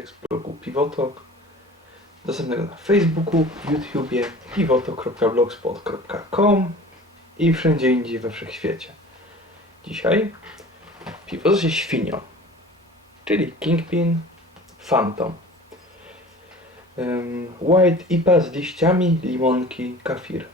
tekst blogu Pivotalk, dostępnego na Facebooku, YouTubie, pivotalk.blogspot.com i wszędzie indziej we wszechświecie. Dzisiaj piwo ze świnią, czyli Kingpin Phantom. White IPA z liściami, limonki, kafir.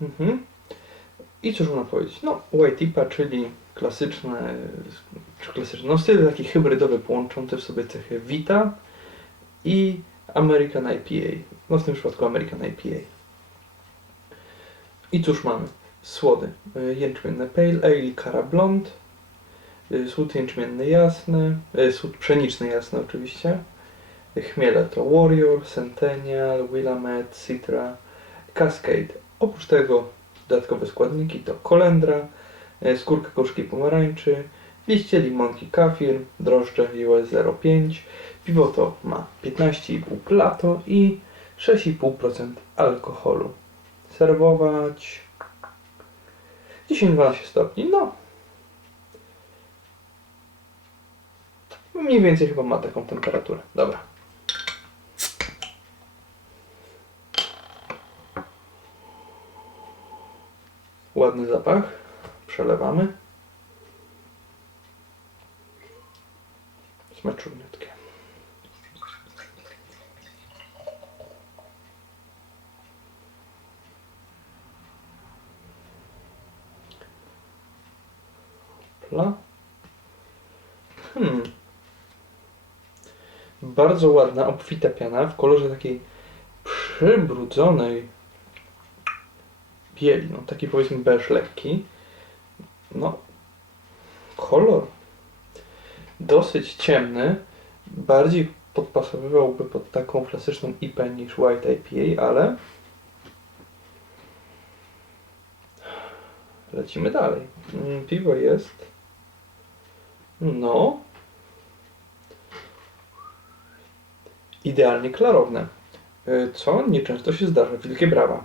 Mhm. I cóż można powiedzieć? No, White IPA, czyli klasyczne, czy klasyczne, no styl taki hybrydowy, połączący w sobie cechy Vita i American IPA. No w tym przypadku American IPA. I cóż mamy? Słody. Y, Jęczmienne Pale Ale, Cara Blond, y, słód jęczmienny jasny, y, słód pszeniczny jasny oczywiście, chmiele to Warrior, Centennial, Willamette, Citra, Cascade. Oprócz tego dodatkowe składniki to kolendra, skórka gorzkiej pomarańczy, liście limonki kafir, drożdże US 05. Piwo to ma 15,5 plato i 6,5% alkoholu. Serwować 10-12 stopni, no. Mniej więcej chyba ma taką temperaturę. Dobra. Ładny zapach. Przelewamy. Smaczuniutkie. Pla. Hmm. Bardzo ładna, obfita piana w kolorze takiej przybrudzonej bieli. No, taki powiedzmy beż lekki. No, kolor dosyć ciemny. Bardziej podpasowywałby pod taką klasyczną IPA niż White IPA, ale lecimy dalej. Mm, Piwo jest no idealnie klarowne, y, co nieczęsto się zdarza. Wielkie brawa.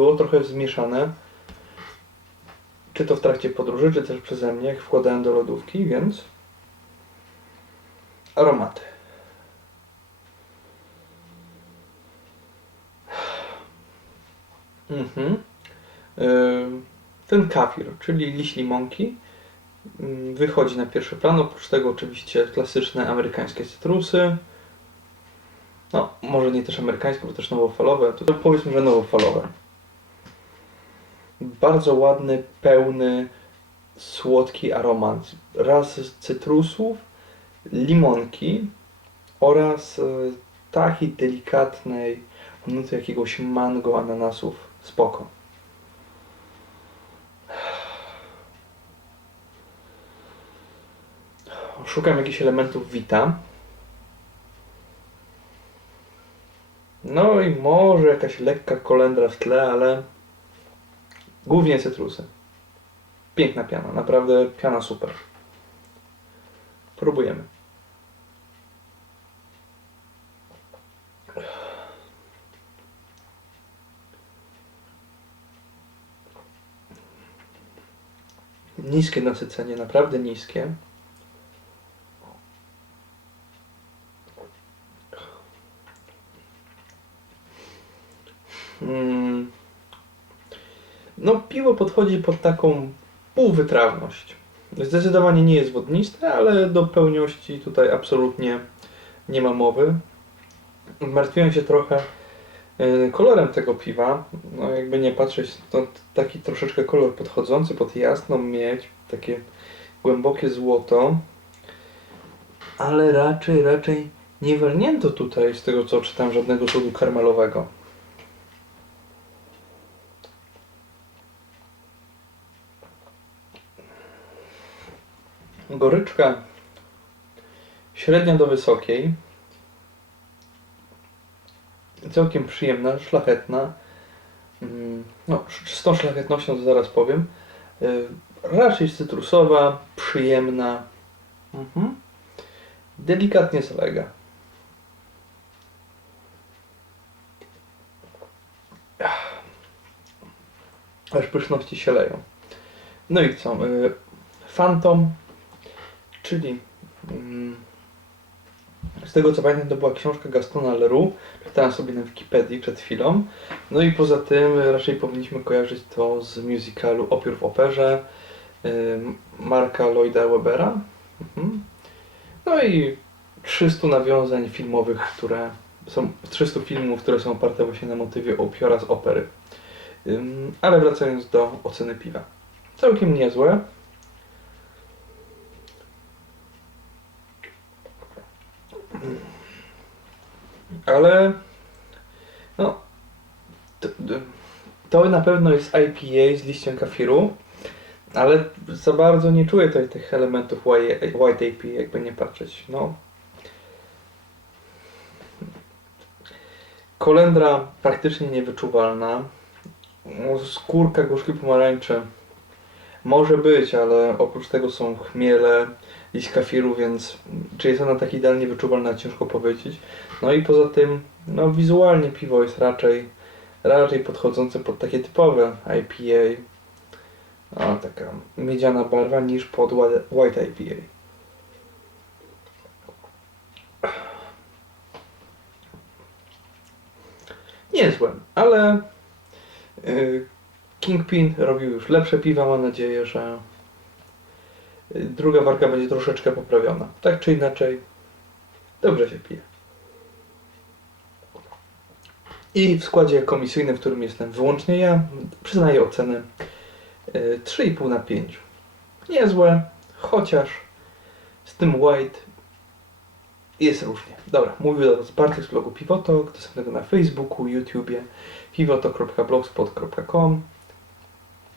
Było trochę zmieszane. Czy to w trakcie podróży, czy też przeze mnie, jak wkładałem do lodówki, więc aromaty. Mhm. Ym, Ten kafir, czyli liść limonki, ym, wychodzi na pierwszy plan. Oprócz tego oczywiście klasyczne amerykańskie cytrusy. No, może nie też amerykańskie, bo też nowofalowe. To powiedzmy, że nowofalowe. Bardzo ładny, pełny, słodki aromat. Raz z cytrusów, limonki oraz y, takiej delikatnej nuty jakiegoś mango, ananasów. Spoko. Szukam jakichś elementów Vita. No i może jakaś lekka kolendra w tle, ale głównie cytrusy. Piękna piana, naprawdę piana super. Próbujemy. Niskie nasycenie, naprawdę niskie. Mm. No, piwo podchodzi pod taką półwytrawność. Zdecydowanie nie jest wodniste, ale do pełniości tutaj absolutnie nie ma mowy. Martwiłem się trochę y, kolorem tego piwa. No, jakby nie patrzeć, to taki troszeczkę kolor podchodzący pod jasną miedź, takie głębokie złoto. Ale raczej, raczej nie walnięto tutaj, z tego co czytam, żadnego sodu karmelowego. Goryczka średnia do wysokiej. Całkiem przyjemna, szlachetna. Mm, No, z tą szlachetnością to zaraz powiem. Y, Raczej cytrusowa, przyjemna. Mhm. Delikatnie zalega. Aż pyszności się leją. No i co? Y, Phantom, czyli mm, z tego co pamiętam to była książka Gastona Leroux, czytałem sobie na Wikipedii przed chwilą. No i poza tym raczej powinniśmy kojarzyć to z musicalu Opiór w operze y, Marka Lloyda Webera. Mhm. No i 300 nawiązań filmowych, które są 300 filmów, które są oparte właśnie na motywie upiora z opery. Ale wracając do oceny piwa. Całkiem niezłe. Ale no to, to na pewno jest IPA z liściem kafiru, ale za bardzo nie czuję tutaj tych elementów white white IPA, jakby nie patrzeć. No. Kolendra praktycznie niewyczuwalna. Skórka gorzkiej pomarańczy może być, ale oprócz tego są chmiele, liść kafiru, więc czy jest ona tak idealnie wyczuwalna, ciężko powiedzieć. No i poza tym, no wizualnie piwo jest raczej, raczej podchodzące pod takie typowe IPA. O, taka miedziana barwa niż pod white IPA. Niezłe, ale y, Kingpin robił już lepsze piwa. Mam nadzieję, że y, druga warka będzie troszeczkę poprawiona. Tak czy inaczej, dobrze się pije. I w składzie komisyjnym, w którym jestem wyłącznie ja, przyznaję ocenę y, 3,5 na 5. Niezłe, chociaż z tym white jest różnie. Dobra, mówił do Was Bartek z blogu Pivotalk, dostępnego na Facebooku, YouTubie, pivotalk.blogspot.com.